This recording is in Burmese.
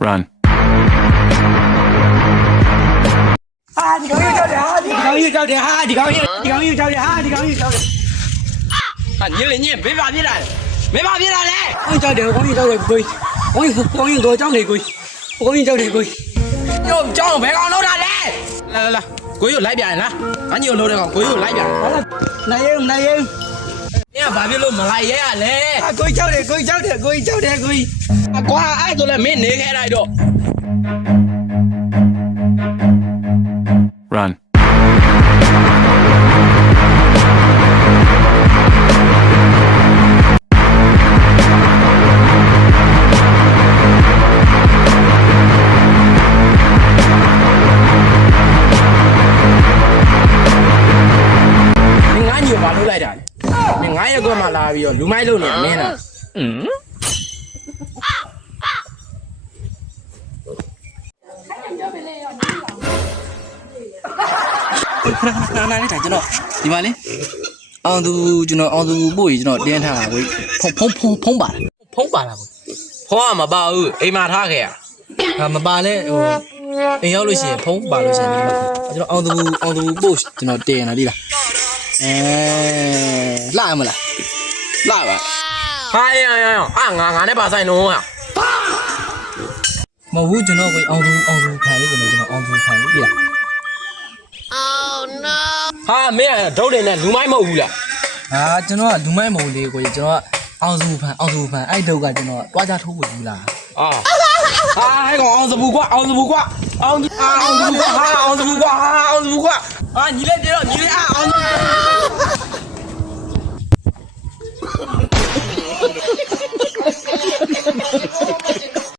Run. ဒီကောင်ကြီးကြောက်တယ်ဟာဒီကောင်ကြီးကြောက်တယ်ဟာဒီကောင်ကြီးကြောက်တယ်ဟာဒီကောင်ကြီးကြောက်တယ် ဟာညလေညမင်းပါပြစ်တာမင်းပါပြစ်တာလေ ကောင်ကြီးကြောက်တယ်ကောင်ကြီးကြောက်တယ်ကိုကြီးတော့ကြောက်နေကိုကြီးကြောက်တယ်ကိုကြီး ညို့ကြောင်းဘယ်ကောင်လုံးတာလဲလာကိုကြီးကိုလိုက်ပြန်လားငါညို့လုံးတဲ့ကောင်ကိုကြီးကိုလိုက်ပြန် ဟာနိုင်ရင် မင်းကဘာဖြစ်လို့မလိုက်ရဲရလဲ ကိုကြီးကြောက်တယ်ကိုကြီးကြောက်တယ်ကိုကြီးကြောက်တယ်ကိုကြီး အကွာအဲ့ဆိုလဲမင်းနေခဲ့လိုက်တော့ Run. မင်းငါညို့ဘာလုပ်လိုက်တာလဲမင်းငါရဲ့ကွက်မှာလာပြီးတော့လူမိုက်လုပ်နေမင်းလား နားလေးထိုင်ကျွန်တော်ဒီမှာလေအောင်သူကျွန်တော်အောင်သူပို့ကြီးကျွန်တော်တင်းထားတာကိုဖုံးပါတယ် ဖုံးပါလားဖုံးကမပါဘူးအိမ်မှာထားခဲ့ရ ဟာမပါလဲဟိုအိမ်ရောက်လို့ရှိရင်ဖုံးပါလို့ရှိရင်ဒီမှာကျွန်တော်အောင်သူပို့ကျွန်တော်တင်ရတာဒီလားလှရမလား လာပါဟာအာငါနဲ့ပါဆိုင်တော့ဟာ မဟုတ်ဘူးကျွန်တော်ကိုအောင်သူခံလေးကျွန်တော်အောင်သူခံလေးပြီလား ဟာမင်းကဒုတ်တယ်နဲ့လူမိုက်မဟုတ်ဘူးလား ဟာကျွန်တော်ကလူမိုက်မဟုတ်လေးကိုကျွန်တော်ကအောင်သူဖန်အဲ့ဒုတ်ကကျွန်တော်တွားကြထိုးဖို့ယူလာ ဟာအဲ့ကောင်အောင်စပူကွာအောင်စပူကွာအောင်စပူကွာဟာအောင်စပူကွာဟာညီလေးပြေတော့ညီလေးအောင်